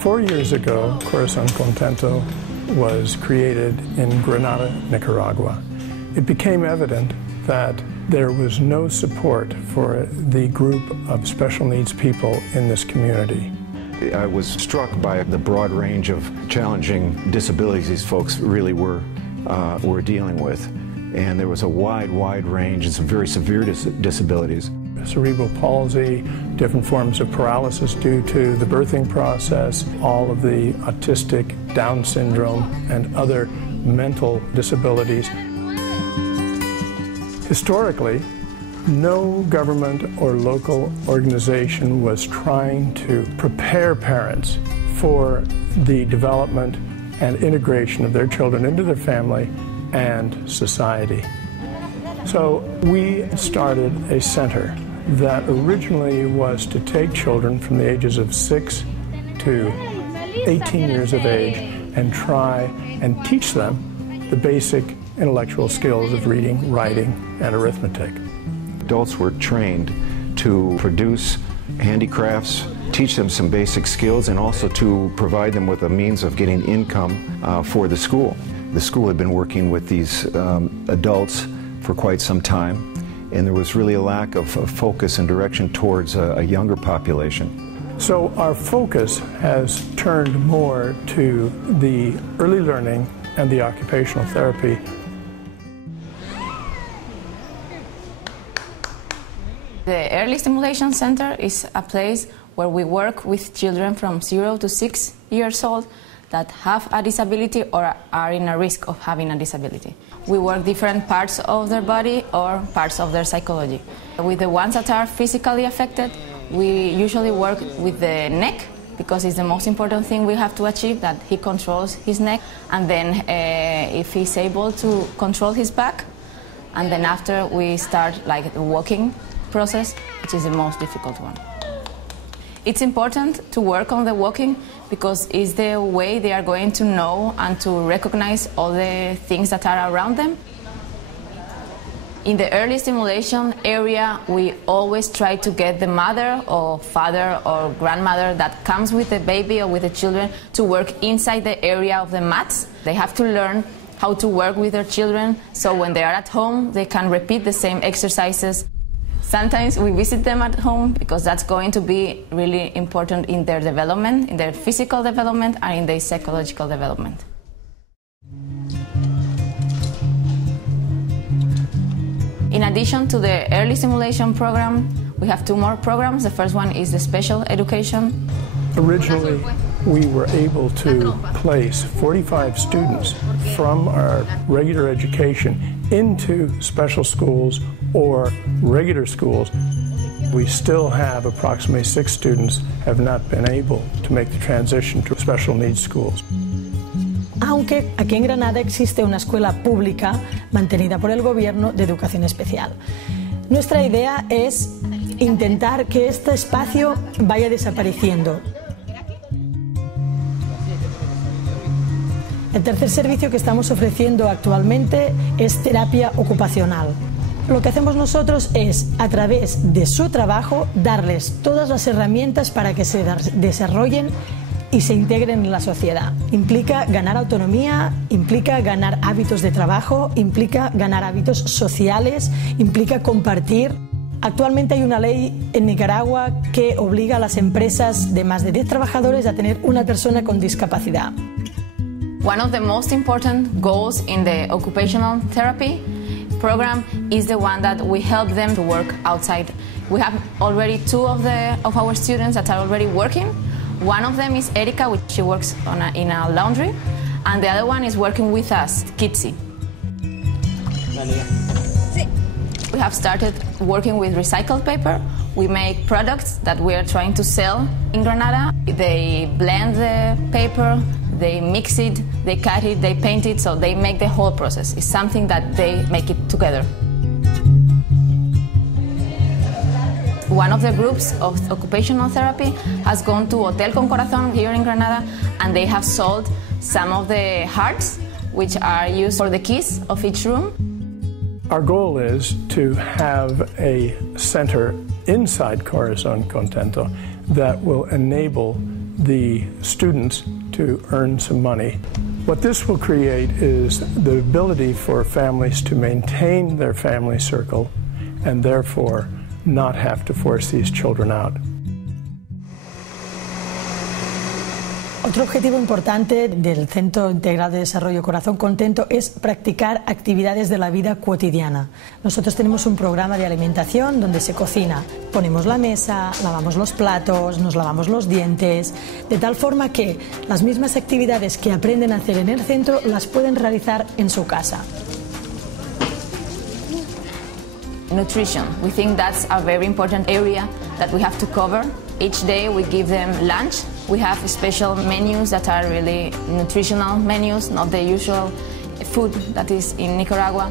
4 years ago, Corazon Contento was created in Granada, Nicaragua. It became evident that there was no support for the group of special needs people in this community. I was struck by the broad range of challenging disabilities these folks really were dealing with. And there was a wide range and some very severe disabilities. Cerebral palsy, different forms of paralysis due to the birthing process, all of the autistic, Down syndrome, and other mental disabilities. Historically, no government or local organization was trying to prepare parents for the development and integration of their children into their family and society. So we started a center that originally was to take children from the ages of 6 to 18 years of age and try and teach them the basic intellectual skills of reading, writing, and arithmetic. Adults were trained to produce handicrafts, teach them some basic skills, and also to provide them with a means of getting income for the school. The school had been working with these adults for quite some time, and there was really a lack of focus and direction towards a younger population. So our focus has turned more to the early learning and the occupational therapy. The Early Stimulation Center is a place where we work with children from 0 to 6 years old that have a disability or are in a risk of having a disability. We work different parts of their body or parts of their psychology. With the ones that are physically affected, we usually work with the neck because it's the most important thing we have to achieve, that he controls his neck, and then if he's able to control his back, and then after we start like the walking process, which is the most difficult one. It's important to work on the walking because it's the way they are going to know and to recognize all the things that are around them. In the early stimulation area, we always try to get the mother or father or grandmother that comes with the baby or with the children to work inside the area of the mats. They have to learn how to work with their children, so when they are at home, they can repeat the same exercises. Sometimes we visit them at home because that's going to be really important in their development, in their physical development and in their psychological development. In addition to the early stimulation program, we have 2 more programs. The first one is the special education. Originally, we were able to place 45 students from our regular education into special schools or regular schools. We still have approximately 6 students have not been able to make the transition to special needs schools. Aunque aquí en Granada existe una escuela pública mantenida por el gobierno de educación especial. Nuestra idea es intentar que este espacio vaya desapareciendo. El tercer servicio que estamos ofreciendo actualmente es terapia ocupacional. Lo que hacemos nosotros es, a través de su trabajo, darles todas las herramientas para que se desarrollen y se integren en la sociedad. Implica ganar autonomía, implica ganar hábitos de trabajo, implica ganar hábitos sociales, implica compartir. Actualmente hay una ley en Nicaragua que obliga a las empresas de más de 10 trabajadores a tener una persona con discapacidad. One of the most important goals in the occupational therapy program is the one that we help them to work outside. We have already 2 of our students that are already working. One of them is Erika, which she works in a laundry, and the other one is working with us, Kitsi. We have started working with recycled paper. We make products that we are trying to sell in Granada. They blend the paper, They mix it, they cut it, they paint it, so they make the whole process. It's something that they make it together. One of the groups of occupational therapy has gone to Hotel con Corazón here in Granada, and they have sold some of the hearts which are used for the keys of each room. Our goal is to have a center inside Corazon Contento that will enable the students to earn some money. What this will create is the ability for families to maintain their family circle and therefore not have to force these children out. Otro objetivo importante del Centro Integral de Desarrollo Corazón Contento es practicar actividades de la vida cotidiana. Nosotros tenemos un programa de alimentación donde se cocina, ponemos la mesa, lavamos los platos, nos lavamos los dientes, de tal forma que las mismas actividades que aprenden a hacer en el centro las pueden realizar en su casa. Nutrition. We think that's a very important area that we have to cover. Each day we give them lunch. We have special menus that are really nutritional menus, not the usual food that is in Nicaragua.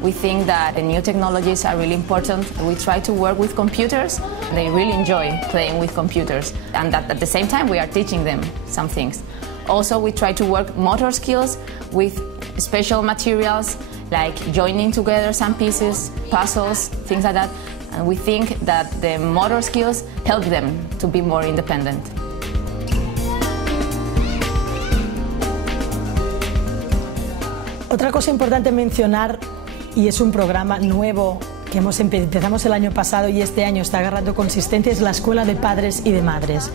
We think that the new technologies are really important. We try to work with computers. They really enjoy playing with computers, and that at the same time we are teaching them some things. Also, we try to work motor skills with special materials like joining together some pieces, puzzles, things like that. And we think that the motor skills help them to be more independent. Otra cosa importante mencionar, y es un programa nuevo que empezamos el año pasado y este año está agarrando consistencia, es la Escuela de Padres y de Madres.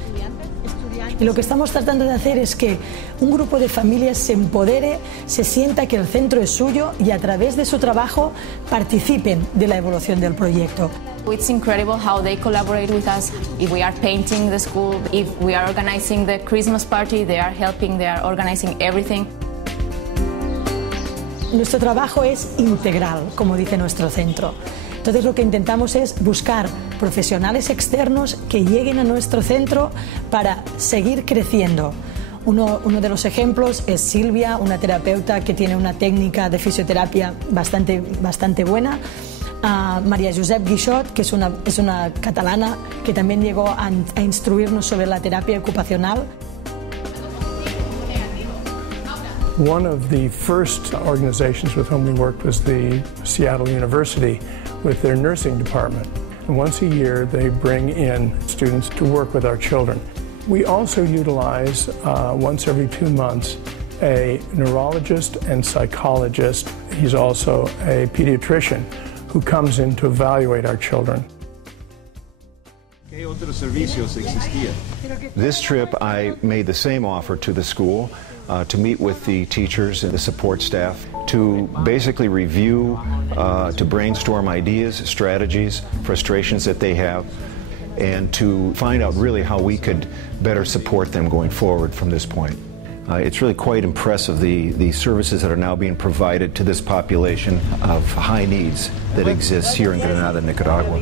Y lo que estamos tratando de hacer es que un grupo de familias se empodere, se sienta que el centro es suyo y a través de su trabajo participen de la evolución del proyecto. It's incredible how they collaborate with us. If we are painting the school, if we are organizing the Christmas party, they are helping, they are organizing everything. Nuestro trabajo es integral, como dice nuestro centro. Entonces lo que intentamos es buscar profesionales externos que lleguen a nuestro centro para seguir creciendo. Uno de los ejemplos es Silvia, una terapeuta que tiene una técnica de fisioterapia bastante buena. María Josep Guixot, que es una catalana que también llegó a instruirnos sobre la terapia ocupacional. One of the first organizations with whom we worked was the Seattle University with their nursing department. And once a year they bring in students to work with our children. We also utilize once every 2 months a neurologist and psychologist. He's also a pediatrician who comes in to evaluate our children. This trip I made the same offer to the school to meet with the teachers and the support staff to basically review, to brainstorm ideas, strategies, frustrations that they have, and to find out really how we could better support them going forward from this point. It's really quite impressive, the services that are now being provided to this population of high needs that exists here in Granada, Nicaragua.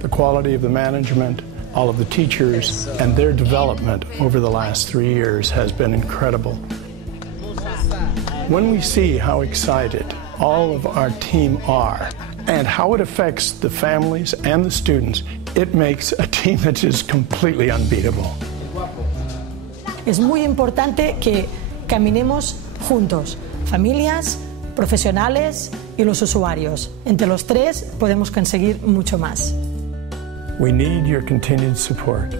The quality of the management, all of the teachers, and their development over the last 3 years has been incredible. When we see how excited all of our team are and how it affects the families and the students, it makes a team that is completely unbeatable. Es muy importante que caminemos juntos, familias, profesionales y los usuarios. Entre los tres podemos conseguir mucho más. We need your continued support.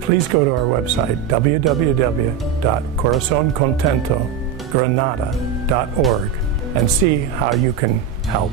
Please go to our website, www.corazoncontentogranada.org, and see how you can help.